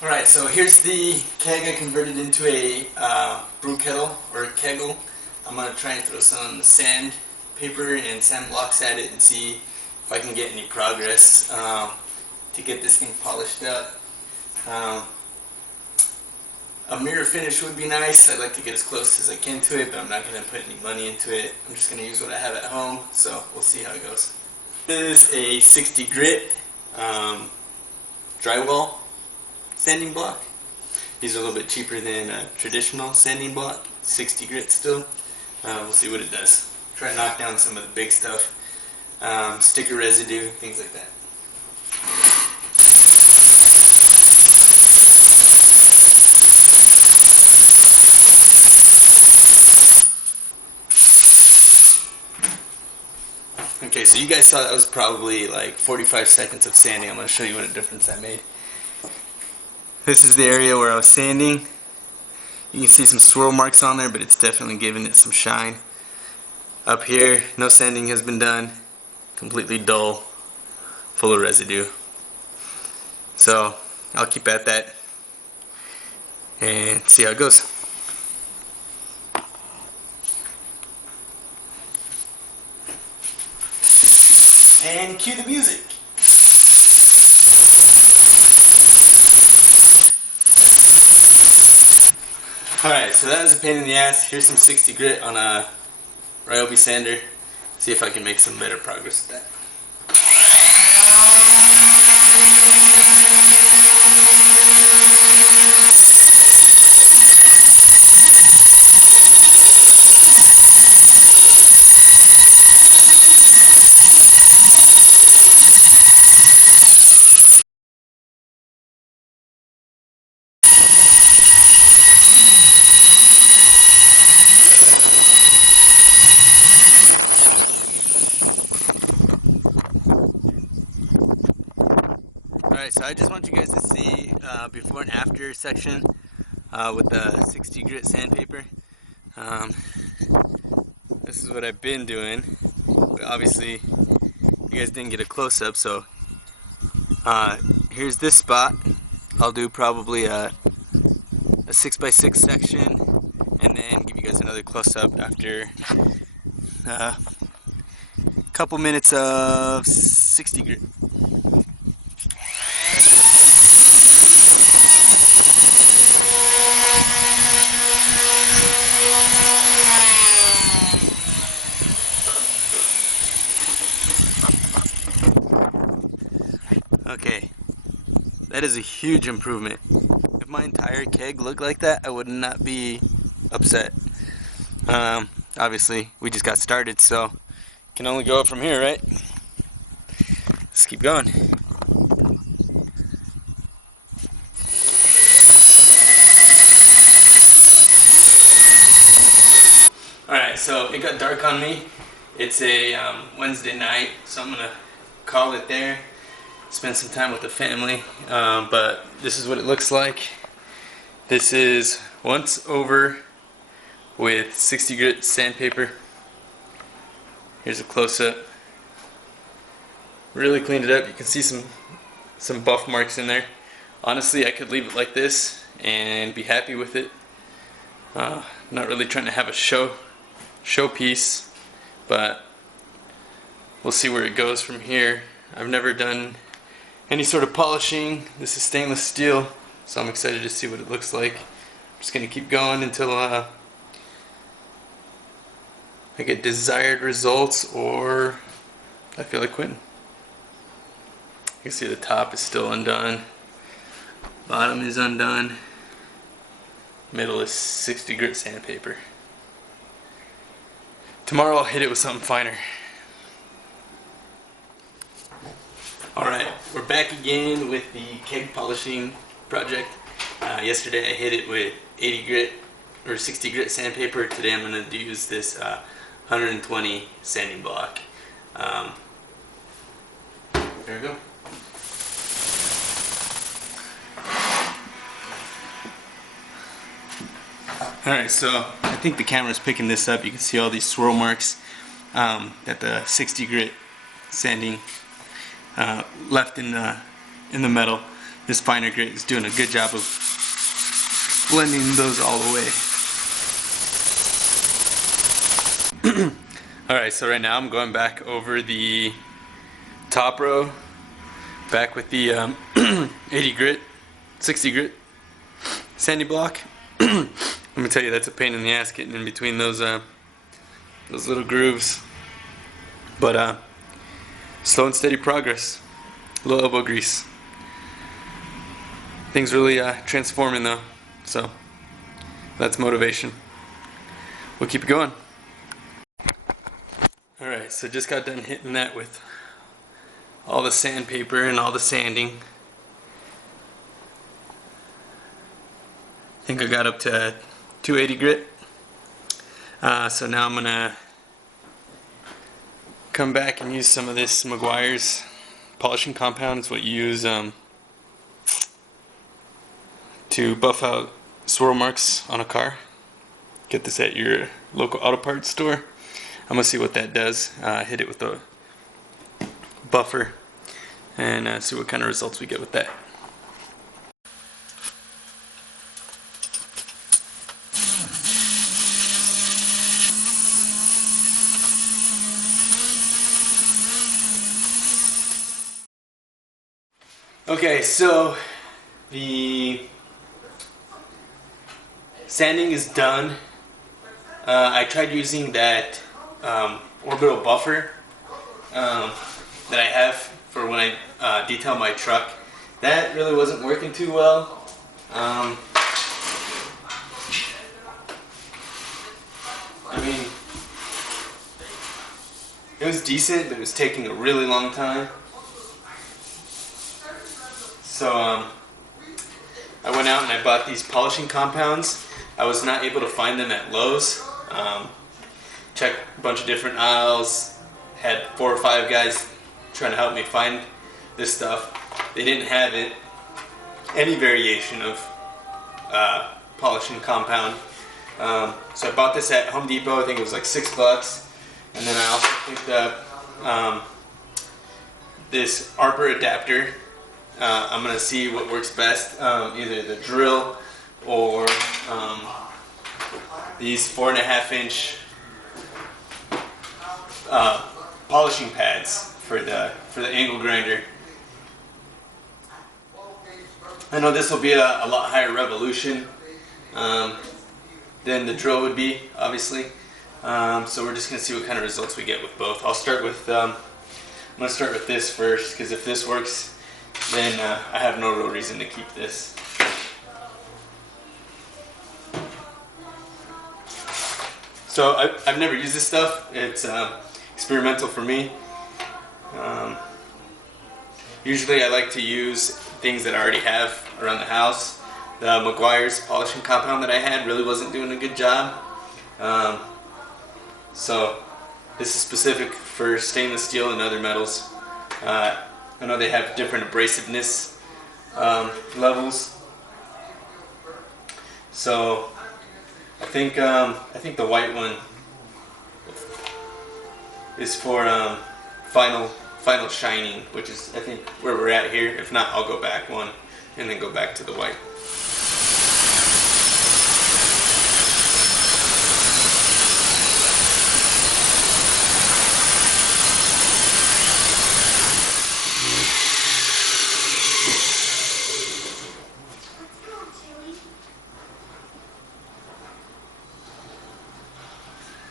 Alright, so here's the keg I converted into a brew kettle, or a keggle. I'm going to try and throw some sand paper and sand blocks at it and see if I can get any progress to get this thing polished up. A mirror finish would be nice. I'd like to get as close as I can to it, but I'm not going to put any money into it. I'm just going to use what I have at home, so we'll see how it goes. This is a 60 grit drywall sanding block. These are a little bit cheaper than a traditional sanding block, 60 grit still. We'll see what it does. Try to knock down some of the big stuff, sticker residue, things like that. Okay, so you guys saw that was probably like 45 seconds of sanding. I'm going to show you what a difference that made. This is the area where I was sanding. You can see some swirl marks on there, but it's definitely giving it some shine. Up here, no sanding has been done. Completely dull, full of residue. So, I'll keep at that and see how it goes. And cue the music. Alright, so that was a pain in the ass. Here's some 60 grit on a Ryobi sander. See if I can make some better progress with that. Alright, so I just want you guys to see before and after section with the 60 grit sandpaper. This is what I've been doing. But obviously, you guys didn't get a close-up, so here's this spot. I'll do probably a 6x6 section and then give you guys another close-up after a couple minutes of 60 grit. Okay, that is a huge improvement. If my entire keg looked like that, I would not be upset. Obviously, we just got started, so can only go up from here, right? Let's keep going. Alright, so it got dark on me. It's a Wednesday night, so I'm gonna call it there. Spend some time with the family, but this is what it looks like. This is once over with 60 grit sandpaper. Here's a close-up. Really cleaned it up. You can see some buff marks in there. Honestly, I could leave it like this and be happy with it. Not really trying to have a showpiece, but we'll see where it goes from here. I've never done any sort of polishing. This is stainless steel, so I'm excited to see what it looks like. I'm just going to keep going until I get desired results or I feel like quitting. You can see the top is still undone, bottom is undone, middle is 60 grit sandpaper. Tomorrow I'll hit it with something finer. Alright, we're back again with the keg polishing project. Yesterday I hit it with 80 grit or 60 grit sandpaper. Today I'm going to use this 120 sanding block. There we go. Alright, so I think the camera's picking this up. You can see all these swirl marks that the 60 grit sanding left in the metal. this finer grit is doing a good job of blending those all away. Alright, so right now I'm going back over the top row, back with the 80 grit, 60 grit sandy block. Let me tell you, that's a pain in the ass getting in between those little grooves. But slow and steady progress. A little elbow grease. Things really transforming though, so that's motivation. We'll keep it going. Alright, so just got done hitting that with all the sandpaper and all the sanding. I think I got up to 280 grit. So now I'm gonna come back and use some of this Meguiar's polishing compound. It's what you use to buff out swirl marks on a car. Get this at your local auto parts store. I'm gonna see what that does. Hit it with a buffer and see what kind of results we get with that. Okay, so the sanding is done. I tried using that orbital buffer that I have for when I detail my truck. That really wasn't working too well. I mean, it was decent, but it was taking a really long time. So I went out and I bought these polishing compounds. I was not able to find them at Lowe's. Checked a bunch of different aisles, had 4 or 5 guys trying to help me find this stuff. They didn't have it, any variation of polishing compound. So I bought this at Home Depot. I think it was like $6. And then I also picked up this arbor adapter. I'm going to see what works best, either the drill or these 4.5-inch polishing pads for the angle grinder. I know this will be a lot higher revolution than the drill would be, obviously. So we're just going to see what kind of results we get with both. I'll start with I'm going to start with this first, because if this works, then I have no real reason to keep this. So I've never used this stuff. It's experimental for me. Usually I like to use things that I already have around the house. The Meguiar's polishing compound that I had really wasn't doing a good job. So this is specific for stainless steel and other metals. I know they have different abrasiveness levels. So I think the white one is for final shining, which is I think where we're at here. If not, I'll go back one and then go back to the white.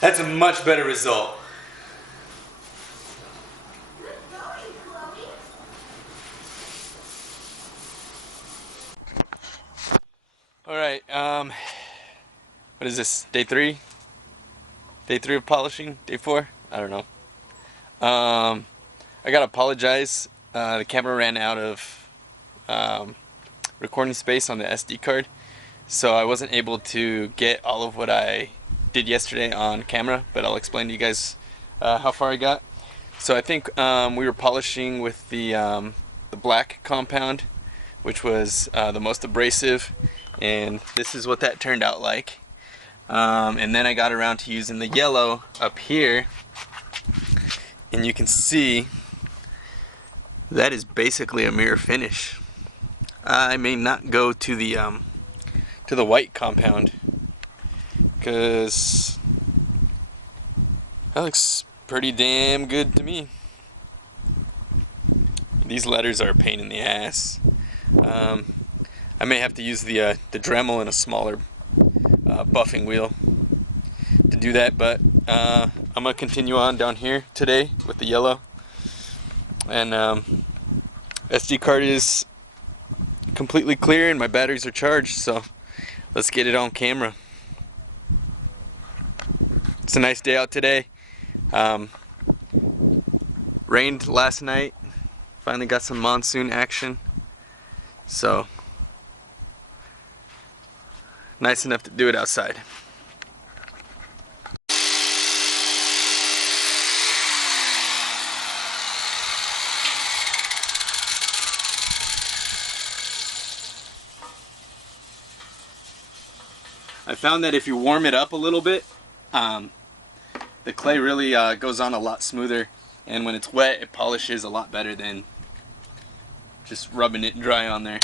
That's a much better result. Alright, what is this? Day 3? Day 3 of polishing? Day 4? I don't know. I gotta apologize. The camera ran out of recording space on the SD card, so I wasn't able to get all of what I did yesterday on camera, but I'll explain to you guys how far I got. So I think we were polishing with the black compound, which was the most abrasive, and this is what that turned out like. And then I got around to using the yellow up here, and you can see that is basically a mirror finish. I may not go to the white compound, because that looks pretty damn good to me. These letters are a pain in the ass. I may have to use the Dremel and a smaller buffing wheel to do that, but I'm gonna continue on down here today with the yellow. And SD card is completely clear and my batteries are charged, so let's get it on camera. It's a nice day out today. Rained last night. Finally got some monsoon action, so nice enough to do it outside. I found that if you warm it up a little bit, the clay really goes on a lot smoother, and when it's wet it polishes a lot better than just rubbing it dry on there.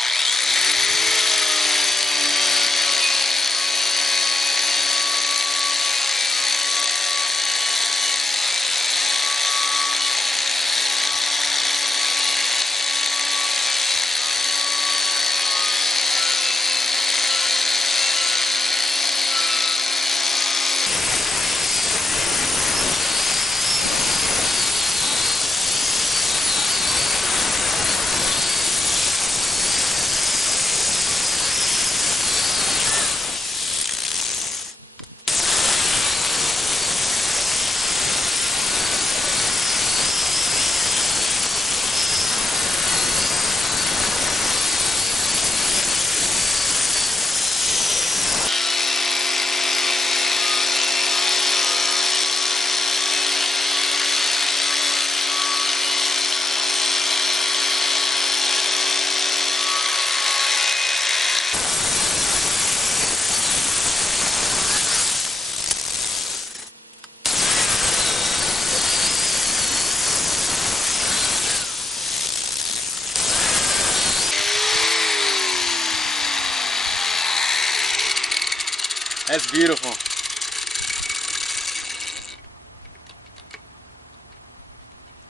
That's beautiful.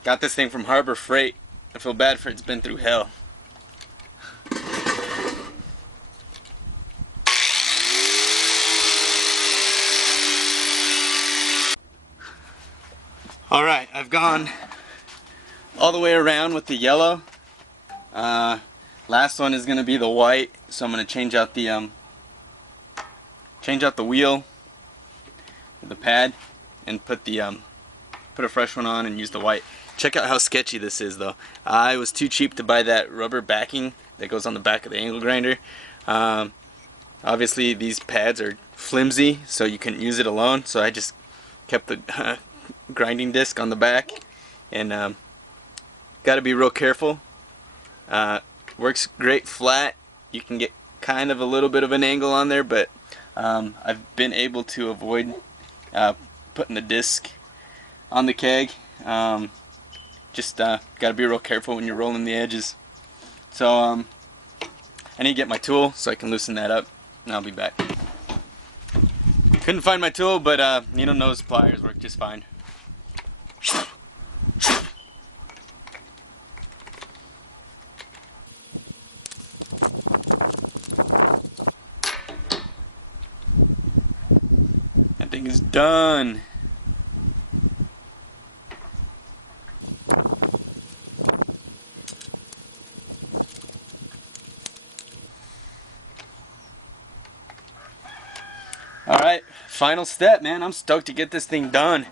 Got this thing from Harbor Freight. I feel bad for it's been through hell. Alright, I've gone all the way around with the yellow. Last one is going to be the white, so I'm going to change out the wheel, the pad, and put a fresh one on and use the white. Check out how sketchy this is though. I was too cheap to buy that rubber backing that goes on the back of the angle grinder. Obviously these pads are flimsy, so you couldn't use it alone, so I just kept the grinding disc on the back, and got to be real careful. Works great flat. You can get kind of a little bit of an angle on there, but I've been able to avoid putting the disc on the keg. Just got to be real careful when you're rolling the edges. So I need to get my tool so I can loosen that up, and I'll be back. Couldn't find my tool, but needle nose pliers work just fine. That thing is done. Alright, final step, man. I'm stoked to get this thing done.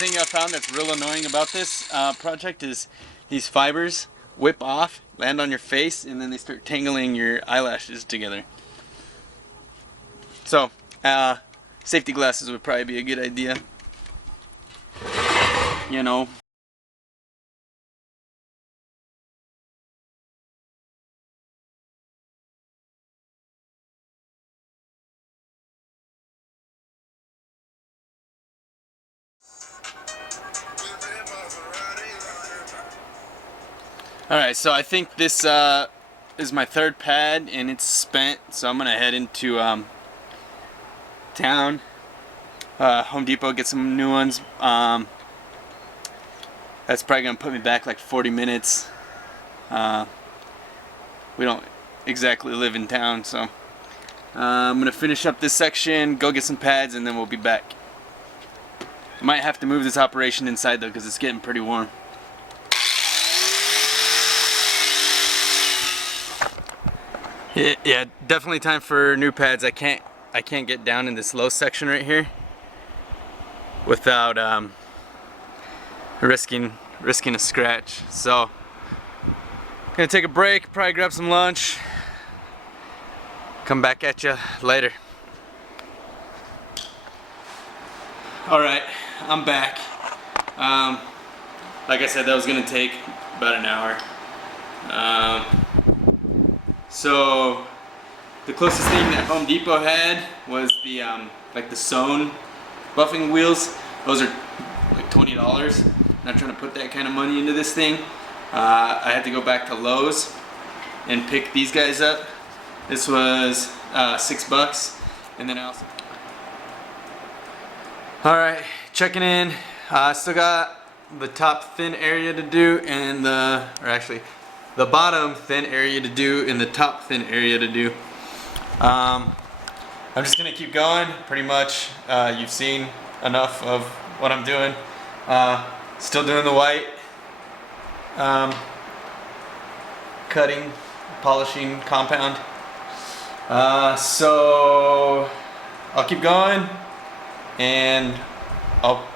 thing I found that's real annoying about this project is these fibers whip off, land on your face, and then they start tangling your eyelashes together. So, safety glasses would probably be a good idea. You know. Alright, so I think this is my third pad and it's spent, so I'm gonna head into town, Home Depot, get some new ones. That's probably gonna put me back like 40 minutes. We don't exactly live in town, so I'm gonna finish up this section, go get some pads, and then we'll be back. I might have to move this operation inside though, because it's getting pretty warm. Yeah, definitely time for new pads. I can't get down in this low section right here without risking a scratch. So gonna take a break, probably grab some lunch, come back at you later. Alright, I'm back. Like I said, that was gonna take about an hour. So the closest thing that Home Depot had was the like the sewn buffing wheels. Those are like $20. Not trying to put that kind of money into this thing. I had to go back to Lowe's and pick these guys up. This was $6, and then I also. All right, checking in. Still got the top thin area to do, and the bottom thin area to do and the top thin area to do. I'm just gonna keep going. Pretty much, you've seen enough of what I'm doing. Still doing the white, cutting, polishing compound. So I'll keep going, and I'll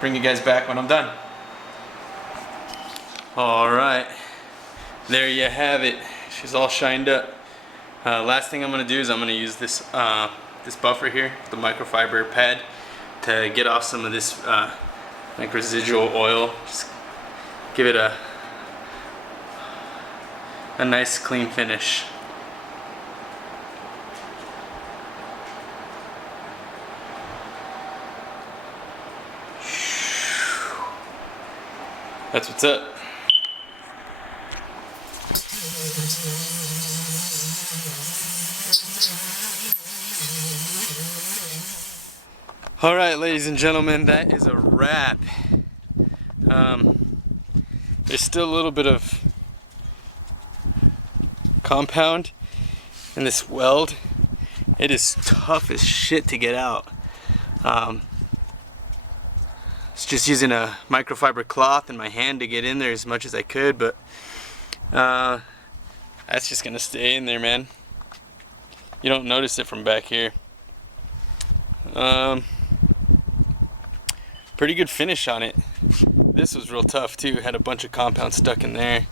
bring you guys back when I'm done. All right. There you have it. She's all shined up. Last thing I'm gonna do is I'm gonna use this this buffer here, the microfiber pad, to get off some of this like residual oil. Just give it a nice clean finish. That's what's up. Alright, ladies and gentlemen, that is a wrap. There's still a little bit of compound in this weld. It is tough as shit to get out. It's just using a microfiber cloth in my hand to get in there as much as I could, but that's just gonna stay in there, man. You don't notice it from back here. Pretty good finish on it. This was real tough too. Had a bunch of compound stuck in there.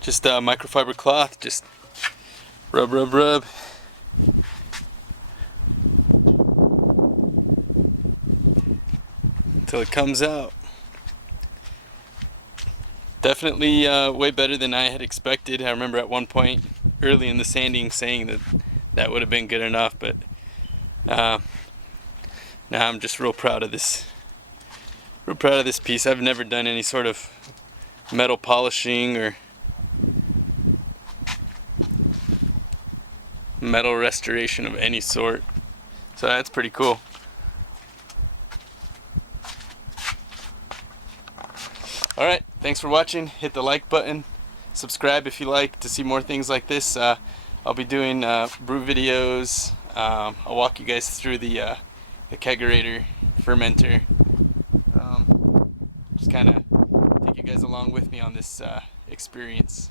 Just microfiber cloth, just rub, rub, rub. Until it comes out. Definitely way better than I had expected. I remember at one point early in the sanding saying that that would have been good enough, but now I'm just real proud of this. Real proud of this piece. I've never done any sort of metal polishing or metal restoration of any sort, so that's pretty cool. Alright, thanks for watching. Hit the like button, subscribe if you like to see more things like this. I'll be doing brew videos. I'll walk you guys through the kegerator fermenter. Just kind of take you guys along with me on this experience.